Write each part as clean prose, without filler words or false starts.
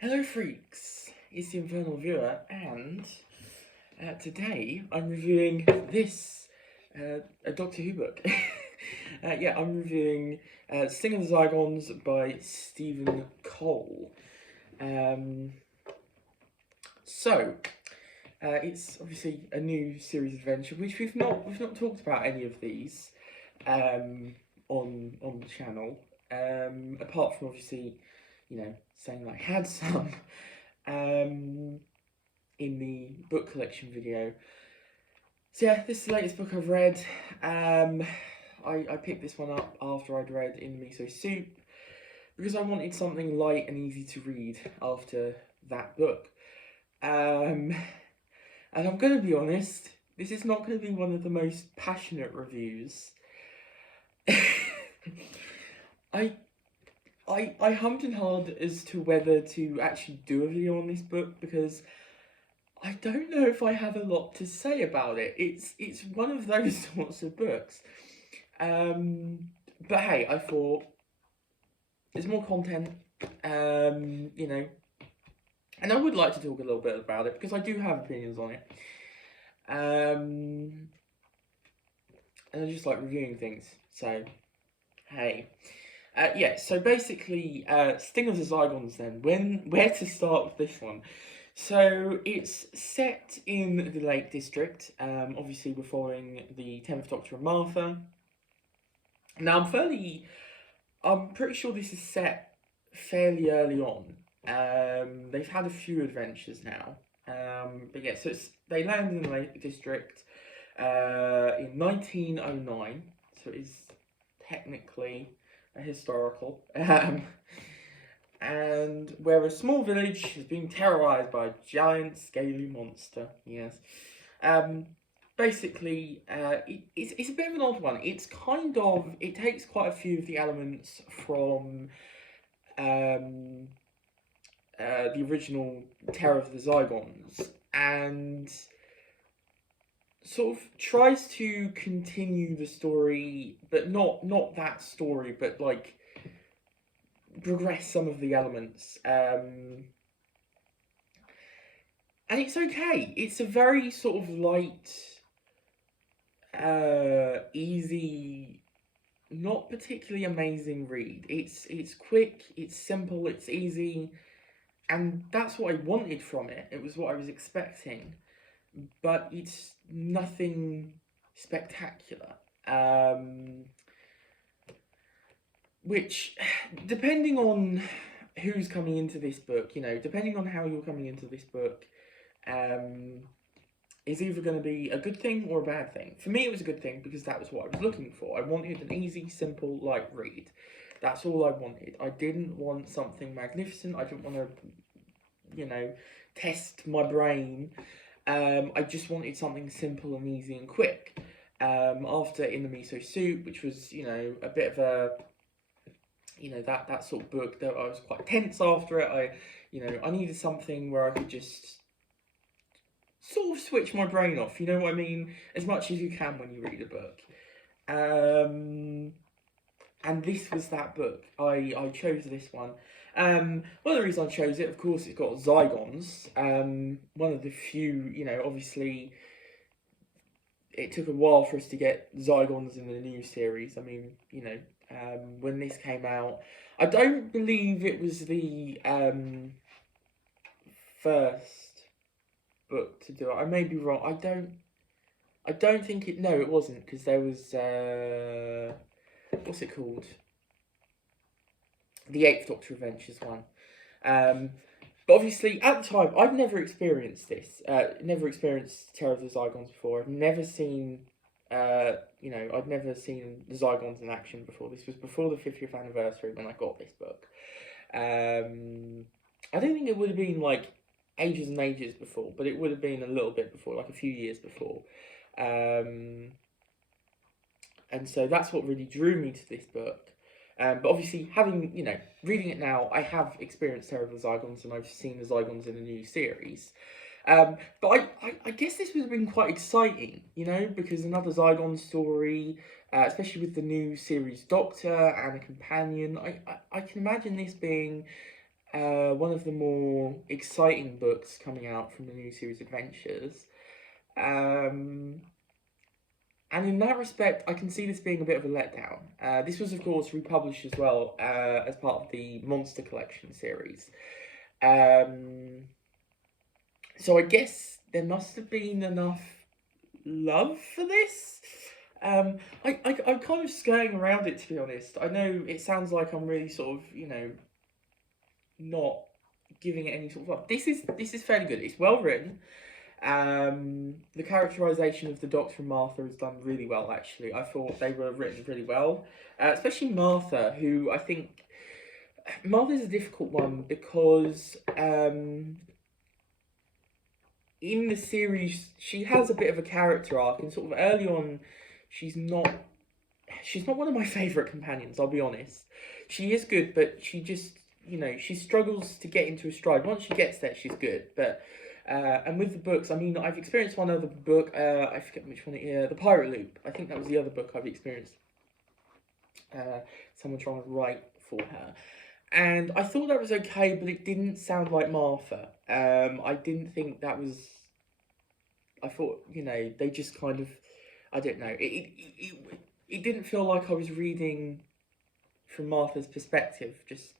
Hello freaks, it's the Infernal Viewer, and today I'm reviewing this, a Doctor Who book. I'm reviewing Sting of the Zygons by Stephen Cole. It's obviously a new series adventure, which we've not talked about any of these on the channel, apart from obviously, saying I had some in the book collection video. So yeah, this is the latest book I've read. I picked this one up after I'd read In the Miso Soup because I wanted something light and easy to read after that book. And I'm going to be honest, this is not going to be one of the most passionate reviews. I hummed and hawed as to whether to actually do a video on this book because I don't know if I have a lot to say about it. It's one of those sorts of books. But hey, I thought there's more content, and I would like to talk a little bit about it because I do have opinions on it. And I just like reviewing things. So, hey. So basically, Sting of the Zygons then. Where to start with this one? So, it's set in the Lake District. Obviously, we're following the 10th Doctor and Martha. Now, I'm pretty sure this is set fairly early on. They've had a few adventures now. But yeah, so they land in the Lake District in 1909. So, it is technically a historical, and where a small village is being terrorized by a giant scaly monster. Yes. Basically, it's a bit of an odd one. It takes quite a few of the elements from the original Terror of the Zygons and sort of tries to continue the story, but not that story, but like progress some of the elements. And it's okay. It's a very sort of light, easy, not particularly amazing read. It's quick, it's simple, it's easy, and that's what I wanted from it. It was what I was expecting. But it's nothing spectacular. Which, depending on who's coming into this book, depending on how you're coming into this book, is either going to be a good thing or a bad thing. For me, it was a good thing because that was what I was looking for. I wanted an easy, simple, light read. That's all I wanted. I didn't want something magnificent. I didn't want to, test my brain. I just wanted something simple and easy and quick. After In the Miso Soup, which was, a bit of a, that sort of book that I was quite tense after it. I needed something where I could just sort of switch my brain off, you know what I mean? As much as you can when you read a book. And this was that book. I chose this one. One of the reasons I chose it, of course, it's got Zygons. One of the few, obviously, it took a while for us to get Zygons in the new series. I mean, when this came out, I don't believe it was the first book to do it. I may be wrong. I don't think it. No, it wasn't, because there was what's it called? The 8th Doctor Adventures one. But obviously, at the time, I'd never experienced this. Never experienced Terror of the Zygons before. I've never seen, I'd never seen the Zygons in action before. This was before the 50th anniversary when I got this book. I don't think it would have been, like, ages and ages before, but it would have been a little bit before, like a few years before. And so that's what really drew me to this book. But obviously, reading it now, I have experienced Terror of the Zygons, and I've seen the Zygons in a new series. But I guess this would have been quite exciting, because another Zygon story, especially with the new series Doctor and a companion, I can imagine this being one of the more exciting books coming out from the new series Adventures. And in that respect, I can see this being a bit of a letdown. This was, of course, republished as well as part of the Monster Collection series. So I guess there must have been enough love for this. I'm kind of skirting around it, to be honest. I know it sounds like I'm really sort of, not giving it any sort of love. This is fairly good. It's well written. The characterization of the Doctor and Martha is done really well, actually. I thought they were written really well. Especially Martha, who I think... Martha's a difficult one because in the series she has a bit of a character arc, and sort of early on she's not one of my favourite companions, I'll be honest. She is good, but she just, she struggles to get into a stride. Once she gets there, she's good, but... and with the books, I mean, I've experienced one other book, I forget which one The Pirate Loop. I think that was the other book I've experienced. Someone trying to write for her. And I thought that was okay, but it didn't sound like Martha. I didn't think that was... I thought, they just kind of... I don't know. It didn't feel like I was reading from Martha's perspective, just,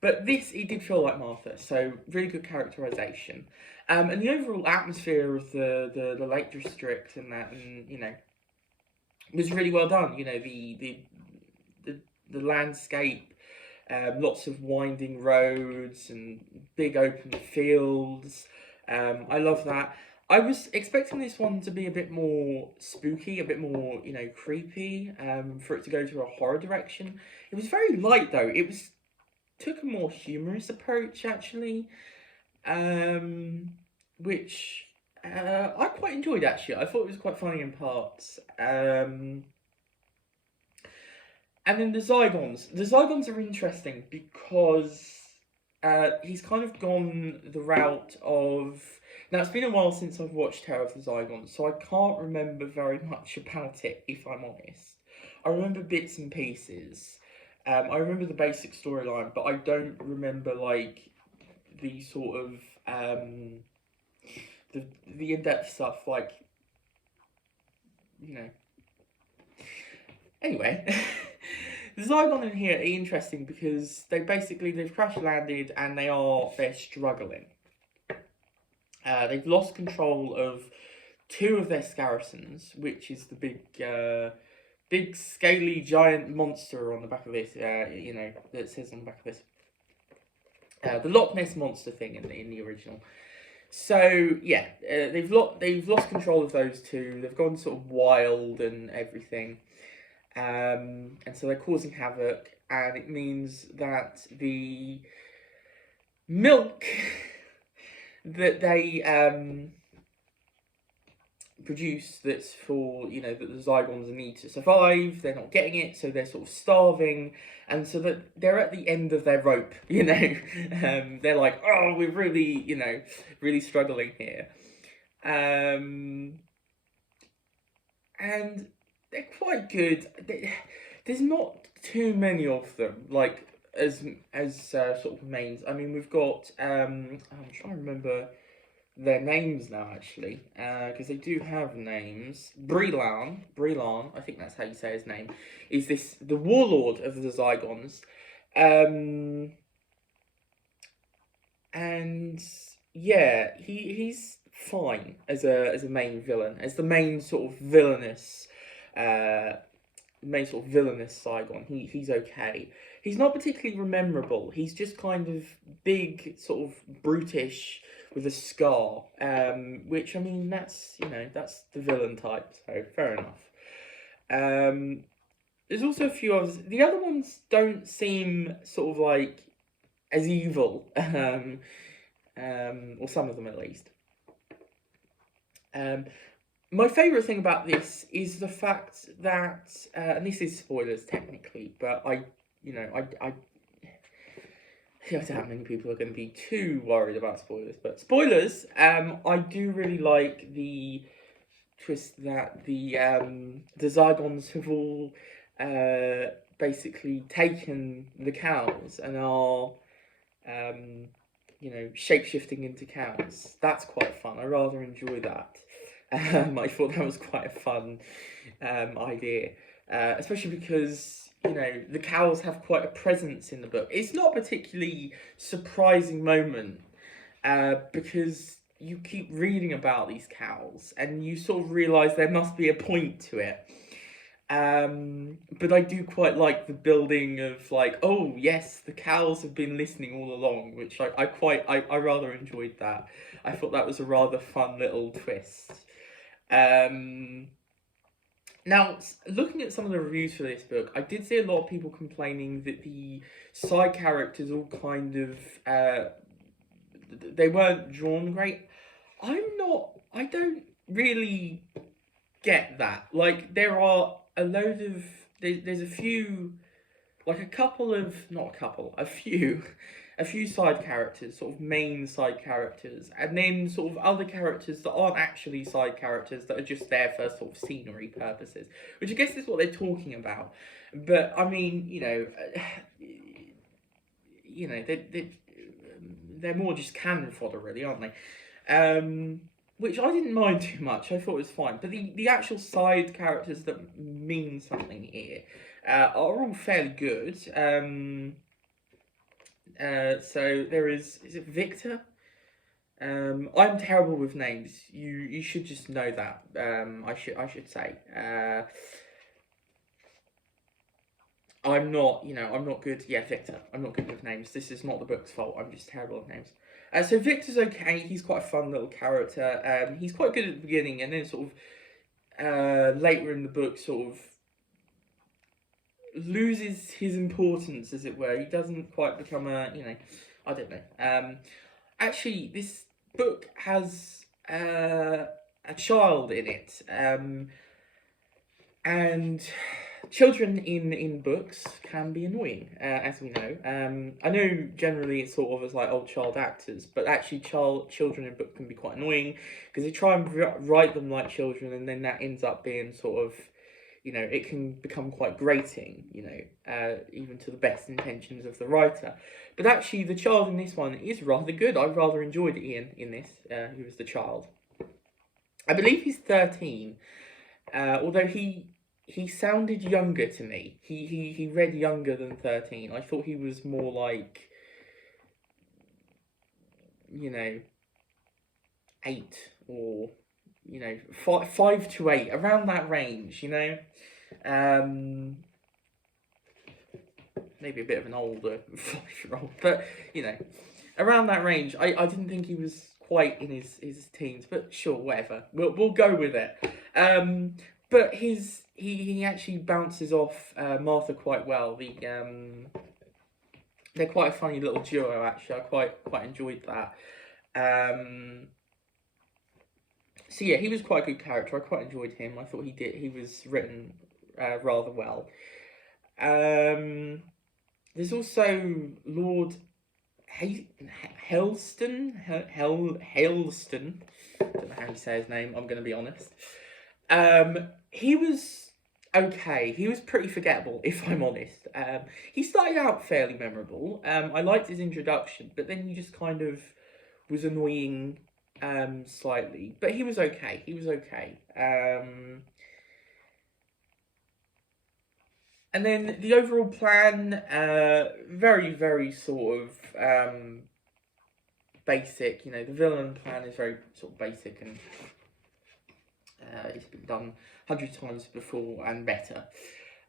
But this, it did feel like Martha, so really good characterisation. And the overall atmosphere of the Lake District and that, and, was really well done. The landscape, lots of winding roads and big open fields. I love that. I was expecting this one to be a bit more spooky, a bit more, creepy, for it to go to a horror direction. It was very light, though. Took a more humorous approach, actually, which I quite enjoyed, actually. I thought it was quite funny in parts. And then the Zygons. The Zygons are interesting because he's kind of gone the route of... Now, it's been a while since I've watched Terror of the Zygons, so I can't remember very much about it, if I'm honest. I remember bits and pieces. I remember the basic storyline, but I don't remember, the sort of, the in-depth stuff, Anyway, the Zygon in here are interesting because they've crash-landed and they're struggling. They've lost control of two of their Scarrisons, which is the big scaly giant monster on the back of this, that says on the back of this. The Loch Ness Monster thing in the original. So, yeah, they've lost control of those two. They've gone sort of wild and everything. And so they're causing havoc, and it means that the milk that they produce, that's for, that the Zygons need to survive, they're not getting it, so they're sort of starving, and so that they're at the end of their rope, they're like, oh, we're really, really struggling here. And they're quite good. There's not too many of them, as sort of mains. I mean, we've got, I'm trying to remember their names now, actually, because they do have names. Brelan, I think that's how you say his name, is the warlord of the Zygons. And yeah, he's fine as a main villain, as the main sort of villainous Zygon. He's okay. He's not particularly memorable. He's just kind of big, sort of brutish with a scar. Which, I mean, that's the villain type, so fair enough. There's also a few others. The other ones don't seem sort of as evil, or some of them at least. My favourite thing about this is the fact that, and this is spoilers technically, but I doubt how many people are going to be too worried about spoilers. But spoilers, I do really like the twist that the Zygons have all basically taken the cows and are shape-shifting into cows. That's quite fun. I rather enjoy that. I thought that was quite a fun idea, especially because the cows have quite a presence in the book. It's not a particularly surprising moment because you keep reading about these cows and you sort of realise there must be a point to it. But I do quite like the building of like, oh yes, the cows have been listening all along, which I rather enjoyed that. I thought that was a rather fun little twist. Now, looking at some of the reviews for this book, I did see a lot of people complaining that the side characters all kind of they weren't drawn great. I don't really get that. Like, there are a load of there's a few, like a few side characters, sort of main side characters, and then sort of other characters that aren't actually side characters that are just there for sort of scenery purposes, which I guess is what they're talking about. But I mean, they're more just cannon fodder, really, aren't they? Which I didn't mind too much. I thought it was fine. But the actual side characters that mean something here are all fairly good. So there is it Victor? I'm terrible with names. You should just know that. I should say. I'm not good. Yeah, Victor. I'm not good with names. This is not the book's fault. I'm just terrible at names. So Victor's okay. He's quite a fun little character. He's quite good at the beginning, and then sort of later in the book, sort of loses his importance, as it were. He doesn't quite become I don't know. Actually, this book has a child in it, and children in books can be annoying, as we know. I know generally it's sort of as like old child actors, but actually children in book can be quite annoying because they try and write them like children, and then that ends up being sort of, it can become quite grating, even to the best intentions of the writer. But actually, the child in this one is rather good. I rather enjoyed Ian in this, who was the child. I believe he's 13, although he sounded younger to me. He read younger than 13. I thought he was more like, 8 or, 5 to 8, around that range, maybe a bit of an older 5-year-old, but, around that range. I didn't think he was quite in his teens, but sure, whatever. We'll go with it. But he actually bounces off Martha quite well. They're quite a funny little duo, actually. I quite enjoyed that. So yeah, he was quite a good character. I quite enjoyed him. I thought he was written rather well. There's also Lord Helston. Helston. I don't know how you say his name. I'm going to be honest. He was okay. He was pretty forgettable, if I'm honest. He started out fairly memorable. I liked his introduction, but then he just kind of was annoying slightly. But he was okay. And then the overall plan, very, very sort of basic. The villain plan is very sort of basic, and it's been done 100 times before and better.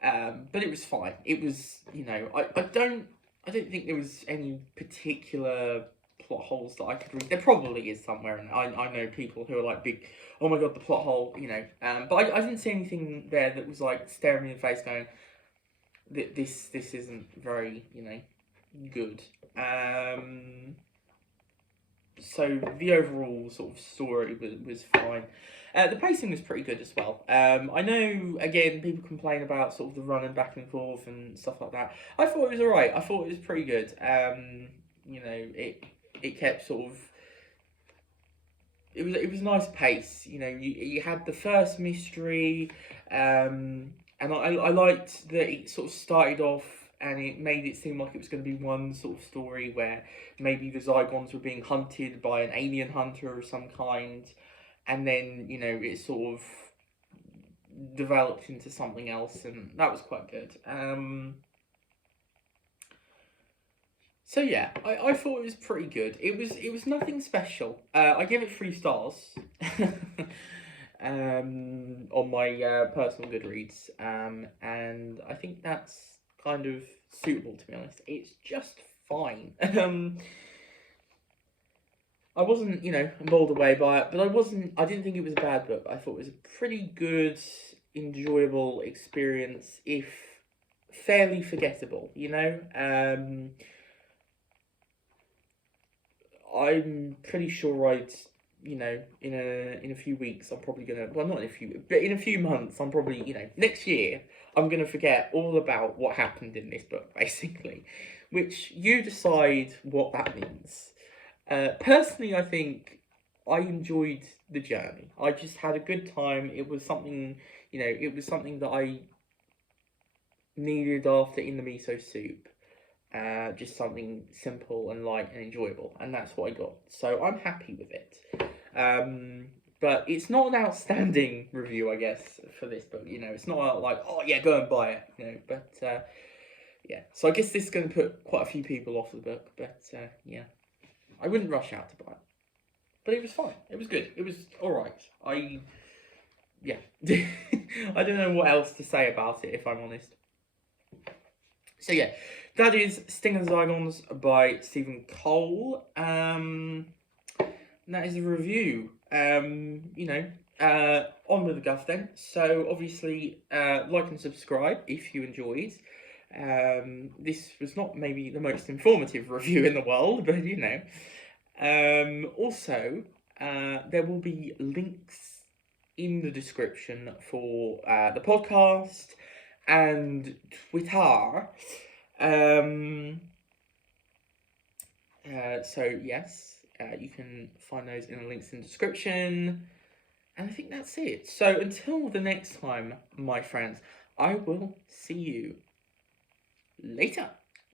But it was fine. It was, I don't think there was any particular plot holes that I could read. There probably is somewhere, and I know people who are like big, oh my god, the plot hole, but I didn't see anything there that was like staring me in the face going, this isn't very, good. So the overall sort of story was fine. The pacing was pretty good as well. I know, again, people complain about sort of the running back and forth and stuff like that. I thought it was alright. I thought it was pretty good. It kept sort of... It was a nice pace. You had the first mystery, and I liked that it sort of started off and it made it seem like it was going to be one sort of story where maybe the Zygons were being hunted by an alien hunter of some kind, and then, you know, it sort of developed into something else, and that was quite good. So yeah, I thought it was pretty good. It was nothing special. I gave it 3 stars on my personal Goodreads, and I think that's kind of suitable, to be honest. It's just fine. I wasn't, you know, bowled away by it, but I didn't think it was a bad book. I thought it was a pretty good, enjoyable experience, if fairly forgettable, you know? I'm pretty sure you know, in a few weeks, I'm probably gonna, well, not in a few, but in a few months, I'm probably, you know, next year, I'm gonna forget all about what happened in this book, basically, which you decide what that means. Personally, I think I enjoyed the journey. I just had a good time. It was something, you know, it was something that I needed after In the Miso Soup. Just something simple and light and enjoyable, and that's what I got. So I'm happy with it. But it's not an outstanding review, I guess, for this book. You know, it's not like, oh yeah, go and buy it. You know, but yeah. So I guess this is going to put quite a few people off the book. But yeah, I wouldn't rush out to buy it. But it was fine. It was good. It was all right. Yeah. I don't know what else to say about it, if I'm honest. So yeah, that is Sting of the Zygons by Stephen Cole. And that is a review. You know, on with the guff then. So obviously, like and subscribe if you enjoyed. This was not maybe the most informative review in the world, but you know. Also, there will be links in the description for the podcast and Twitter. So yes, you can find those in the links in the description. And I think that's it. So until the next time, my friends, I will see you later.